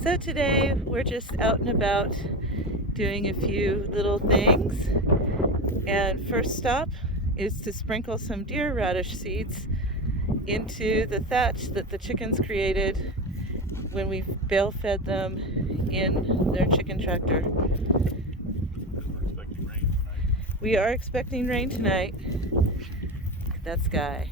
So today we're just out and about doing a few little things, and first stop is to sprinkle some deer radish seeds into the thatch that the chickens created when we bale fed them in their chicken tractor. We are expecting rain tonight. That sky.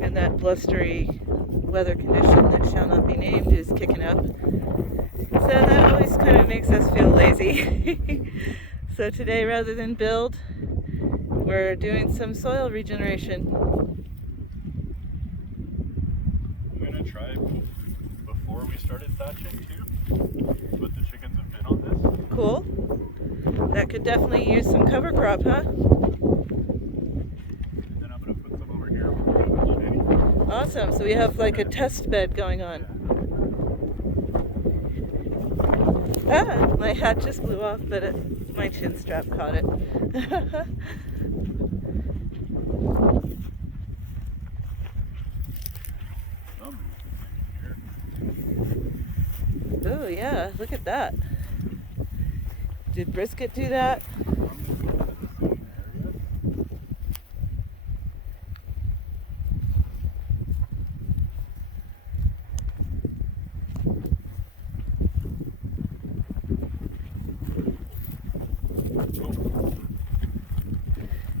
And that blustery weather condition that shall not be named is kicking up. So that always kind of makes us feel lazy. So today, rather than build, we're doing some soil regeneration. I'm going to try before we started thatching too, but the chickens have been on this. Cool. That could definitely use some cover crop, huh? And then I'm going to put some over here. Awesome. So we have like a test bed going on. Ah, my hat just blew off, but my chin strap caught it. Oh yeah, look at that. Did brisket do that?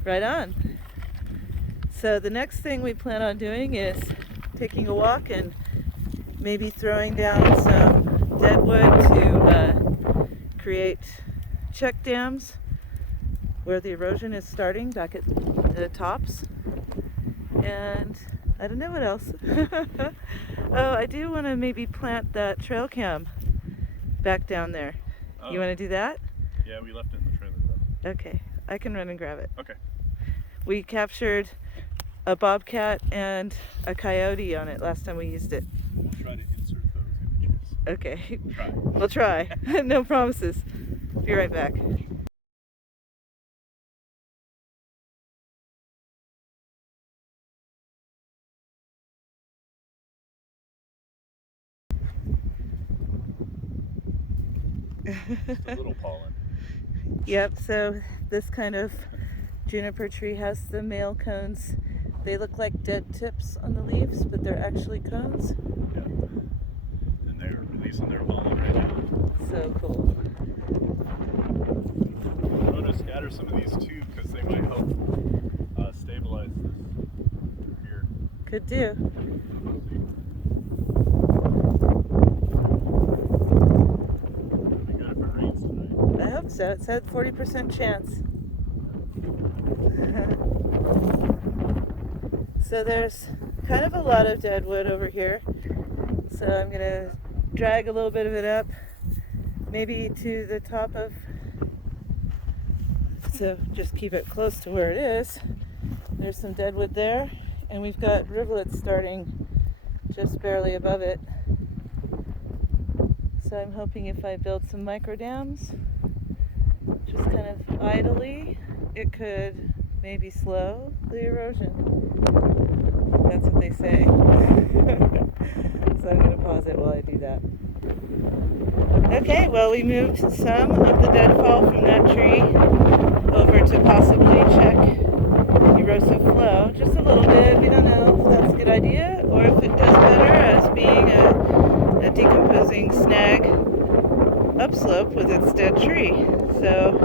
Right on. So the next thing we plan on doing is taking a walk and maybe throwing down some dead wood to create check dams where the erosion is starting back at the tops. And I don't know what else. Oh, I do want to maybe plant that trail cam back down there. Oh. You want to do that? Yeah, we left it in the trailer though. Okay, I can run and grab it. Okay. We captured a bobcat and a coyote on it last time we used it. We'll try to insert those images. Okay. Try. We'll try. No promises. Be right back. Just a little pollen. Yep, so this kind of juniper tree has the male cones. They look like dead tips on the leaves, but they're actually cones. Yeah. And they're releasing their pollen right now. So cool. I'm going to scatter some of these too because they might help stabilize this here. Could do. It'll be good if it rains tonight. I hope so. It said 40% chance. So there's kind of a lot of dead wood over here. So I'm going to drag a little bit of it up, maybe to the top of, so just keep it close to where it is. There's some dead wood there, and we've got rivulets starting just barely above it. So I'm hoping if I build some micro dams, just kind of idly, it could maybe slow the erosion. That's what they say. So I'm going to pause it while I do that. Okay, well, we moved some of the deadfall from that tree over to possibly check erosive flow. Just a little bit. We don't know if that's a good idea or if it does better as being a decomposing snag upslope with its dead tree. So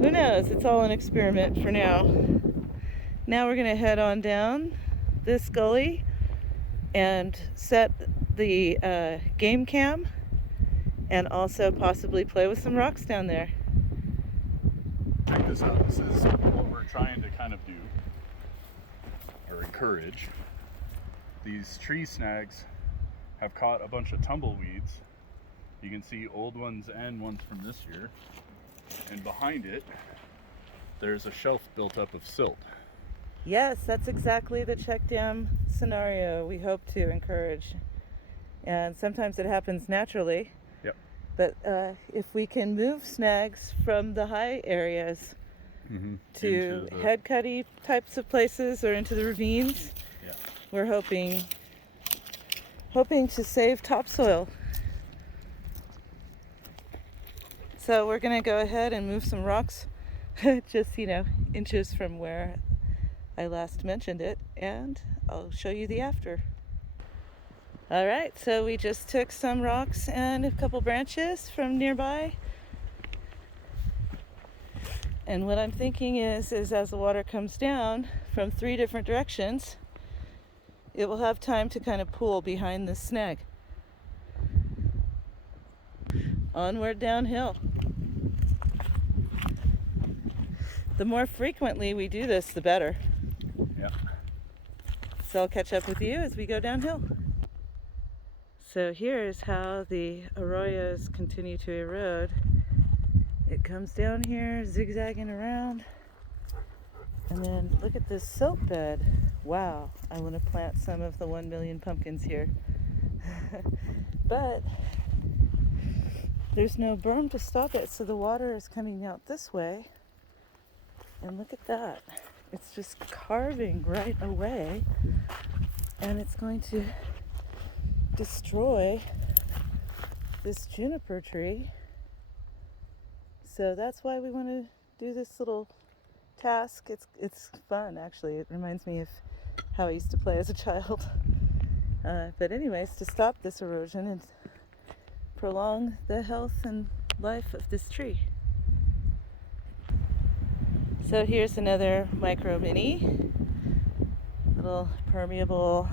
who knows? It's all an experiment for now. Now we're going to head on down this gully and set the game cam and also possibly play with some rocks down there. Check this out. This is what we're trying to kind of do or encourage. These tree snags have caught a bunch of tumbleweeds. You can see old ones and ones from this year. And behind it, there's a shelf built up of silt. Yes, that's exactly the check dam scenario we hope to encourage. And sometimes it happens naturally. Yep. But if we can move snags from the high areas to head cutty types of places or into the ravines, we're hoping hoping to save topsoil. So we're gonna go ahead and move some rocks just, inches from where I last mentioned it, and I'll show you the after. All right, so we just took some rocks and a couple branches from nearby. And what I'm thinking is as the water comes down from 3 different directions, it will have time to kind of pool behind the snag. Onward downhill. The more frequently we do this, the better. Yeah. So I'll catch up with you as we go downhill. So here's how the arroyos continue to erode. It comes down here, zigzagging around. And then look at this silt bed. Wow, I want to plant some of the 1 million pumpkins here. But there's no berm to stop it, so the water is coming out this way. And look at that. It's just carving right away. And it's going to destroy this juniper tree. So that's why we want to do this little task. It's fun, actually. It reminds me of how I used to play as a child. But anyways, to stop this erosion and prolong the health and life of this tree. So here's another micro mini, little permeable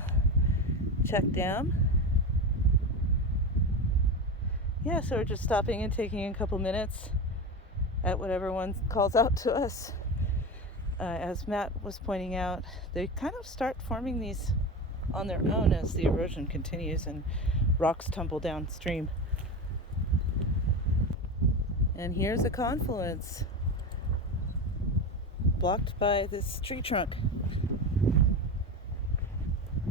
check dam. Yeah, so we're just stopping and taking a couple minutes at whatever one calls out to us. As Matt was pointing out, they kind of start forming these on their own as the erosion continues and rocks tumble downstream. And here's a confluence blocked by this tree trunk.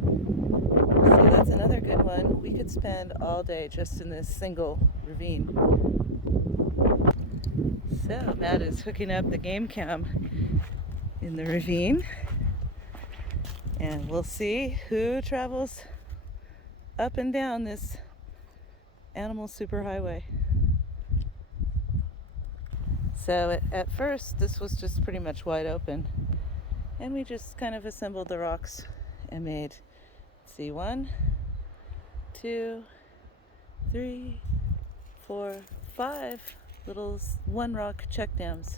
So that's another good one. We could spend all day just in this single ravine. So Matt is hooking up the game cam in the ravine, and we'll see who travels up and down this animal superhighway. So at first this was just pretty much wide open, and we just kind of assembled the rocks and made, see, 1, 2, 3, 4, 5 little 1 rock check dams.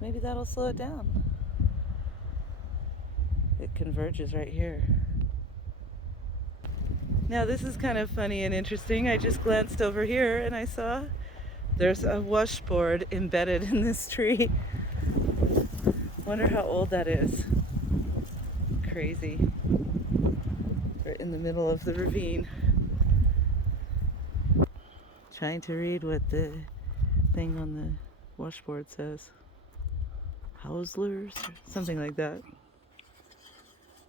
Maybe that'll slow it down. It converges right here. Now this is kind of funny and interesting. I just glanced over here and I saw there's a washboard embedded in this tree. Wonder how old that is. Crazy. Right in the middle of the ravine. Trying to read what the thing on the washboard says. Hauslers or something like that.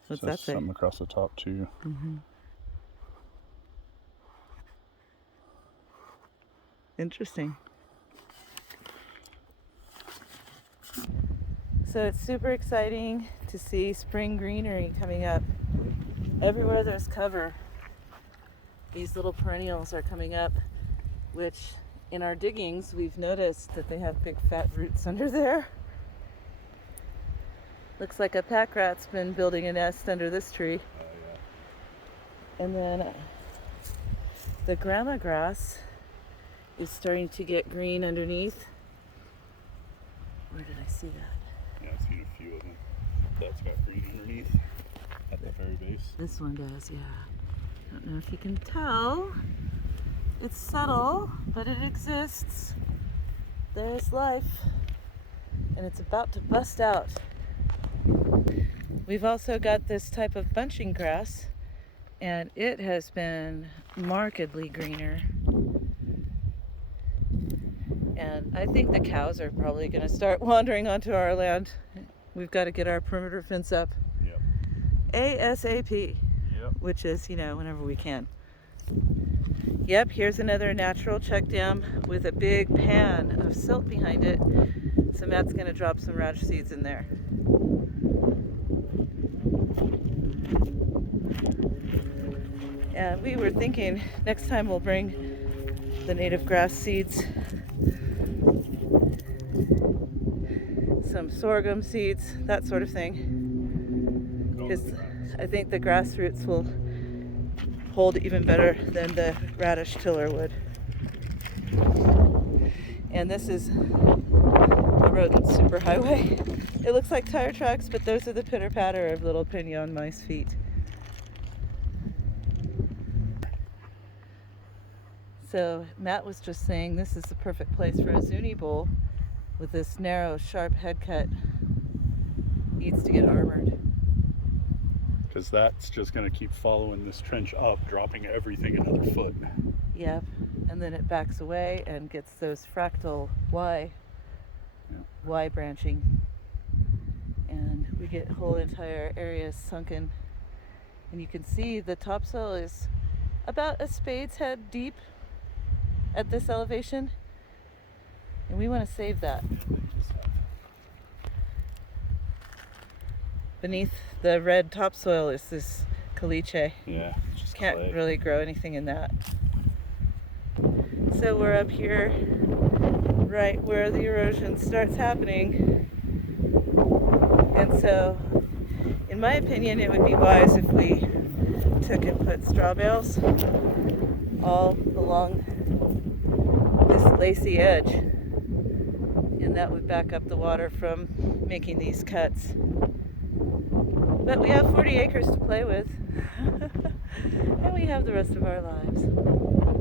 What's that say? Something across the top too. Mm-hmm. Interesting. So it's super exciting to see spring greenery coming up. Everywhere there's cover, these little perennials are coming up, which in our diggings we've noticed that they have big fat roots under there. Looks like a pack rat's been building a nest under this tree. Yeah. And then the grandma grass is starting to get green underneath. Where did I see that? Yeah, I've seen a few of them. That's got green underneath at the very base. This one does, yeah. I don't know if you can tell. It's subtle, but it exists. There's life. And it's about to bust out. We've also got this type of bunching grass, and it has been markedly greener. And I think the cows are probably going to start wandering onto our land. We've got to get our perimeter fence up. Yep. ASAP. Yep. Which is, whenever we can. Yep, here's another natural check dam with a big pan of silt behind it. So Matt's going to drop some radish seeds in there. And we were thinking next time we'll bring the native grass seeds, some sorghum seeds, that sort of thing, because I think the grass roots will hold even better than the radish tiller would. And this is a rodent superhighway. It looks like tire tracks, but those are the pitter patter of little pignon mice feet. So Matt was just saying this is the perfect place for a zuni bowl with this narrow, sharp head cut. Needs to get armored. Because that's just going to keep following this trench up, dropping everything another foot. Yep, and then it backs away and gets those fractal Y branching. And we get whole entire areas sunken. And you can see the topsoil is about a spade's head deep at this elevation. And we want to save that. Beneath the red topsoil is this caliche. Yeah, just can't clay. really grow anything in that. So we're up here right where the erosion starts happening. And so, in my opinion, it would be wise if we took and put straw bales all along this lacy edge. And that would back up the water from making these cuts. But we have 40 acres to play with. And we have the rest of our lives.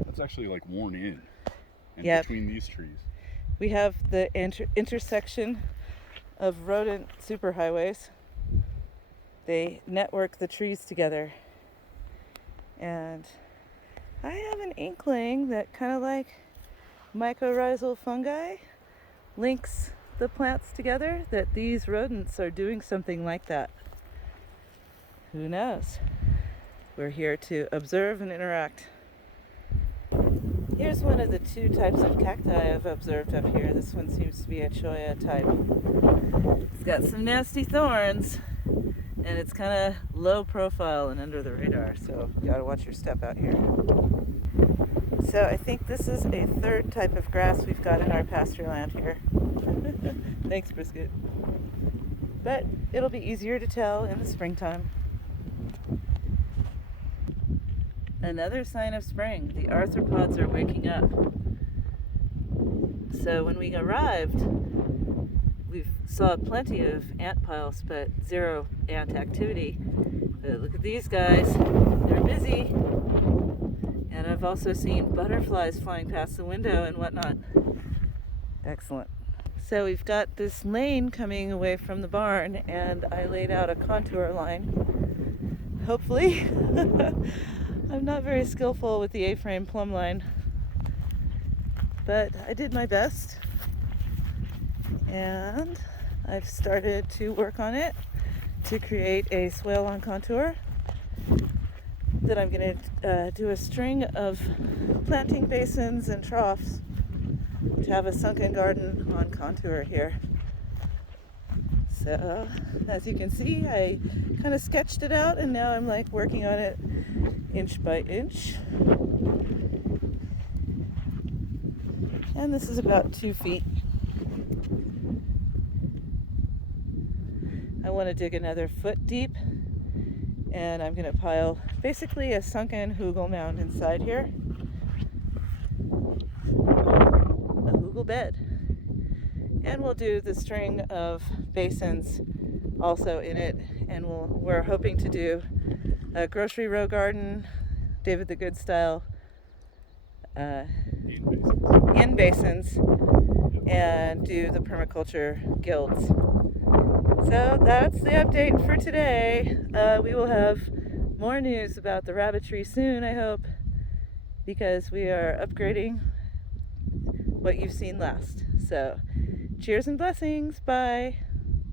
That's actually like worn in Yep. between these trees. We have the intersection of rodent superhighways. They network the trees together. And I have an inkling that kind of like mycorrhizal fungi links the plants together, that these rodents are doing something like that. Who knows? We're here to observe and interact. Here's one of the two types of cacti I've observed up here. This one seems to be a cholla type. It's got some nasty thorns, and it's kind of low profile and under the radar, so you gotta watch your step out here. So I think this is a third type of grass we've got in our pasture land here. Thanks, Brisket. But it'll be easier to tell in the springtime. Another sign of spring, the arthropods are waking up. So when we arrived, we saw plenty of ant piles, but zero ant activity. But look at these guys, they're busy. And I've also seen butterflies flying past the window and whatnot. Excellent. So we've got this lane coming away from the barn, and I laid out a contour line. Hopefully. I'm not very skillful with the A-frame plumb line, but I did my best, and I've started to work on it to create a swale on contour that I'm going to do a string of planting basins and troughs to have a sunken garden on contour here. So as you can see, I kind of sketched it out, and now I'm like working on it inch by inch. And this is about 2 feet. I want to dig another foot deep, and I'm going to pile basically a sunken hugel mound inside here. A hugel bed. And we'll do the string of basins also in it, and we're hoping to do a grocery row garden, David the Good style, in basins, and do the permaculture guilds. So that's the update for today. We will have more news about the rabbitry soon, I hope, because we are upgrading what you've seen last. So cheers and blessings. Bye.